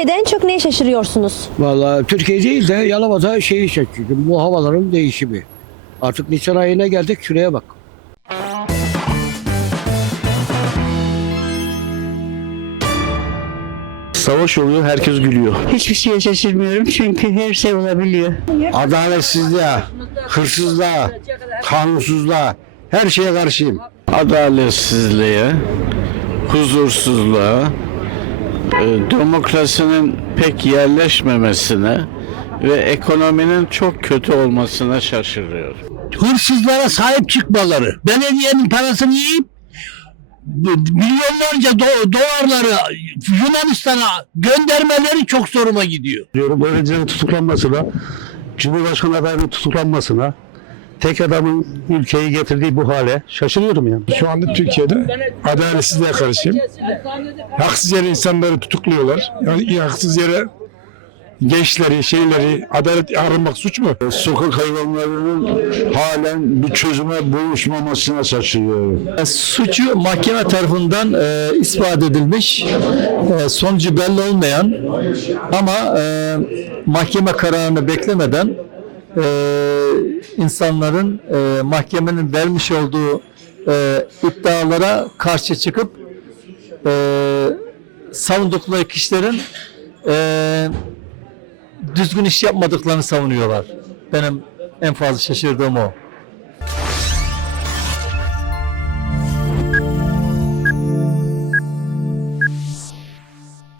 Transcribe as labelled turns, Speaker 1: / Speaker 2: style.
Speaker 1: Türkiye'de en çok neye şaşırıyorsunuz?
Speaker 2: Vallahi Türkiye değil de Yalova'da şeyi şaşırdım. Bu havaların değişimi. Artık Nisan ayına geldik şuraya bak.
Speaker 3: Savaş oluyor, herkes gülüyor.
Speaker 4: Hiçbir şeye şaşırmıyorum çünkü her şey olabiliyor.
Speaker 5: Adaletsizliğe, hırsızlığa, kanunsuzluğa her şeye karşıyım.
Speaker 3: Adaletsizliğe, huzursuzluğa, demokrasinin pek yerleşmemesine ve ekonominin çok kötü olmasına şaşırıyor.
Speaker 5: Hırsızlara sahip çıkmaları, belediyenin parasını yiyip milyonlarca do- dolarları Yunanistan'a göndermeleri çok zoruma gidiyor.
Speaker 6: diyorum öğrencilerin tutuklanmasına, Cumhurbaşkanı adayının tutuklanmasına, tek adamın ülkeyi getirdiği bu hale şaşırıyorum yani.
Speaker 7: Şu anda Türkiye'de adaletsizliğe karşıyım. Haksız yere insanları tutukluyorlar. Yani haksız yere gençleri, şeyleri, adalet arınmak suç mu?
Speaker 5: Sokak hayvanlarının halen bir çözüme buluşmamasına şaşırıyorum.
Speaker 8: suçu mahkeme tarafından e, ispat edilmiş, e, sonucu belli olmayan ama e, mahkeme kararını beklemeden e, insanların e, mahkemenin vermiş olduğu e, iddialara karşı çıkıp e, savundukları kişilerin e, düzgün iş yapmadıklarını savunuyorlar. Benim en fazla şaşırdığım o.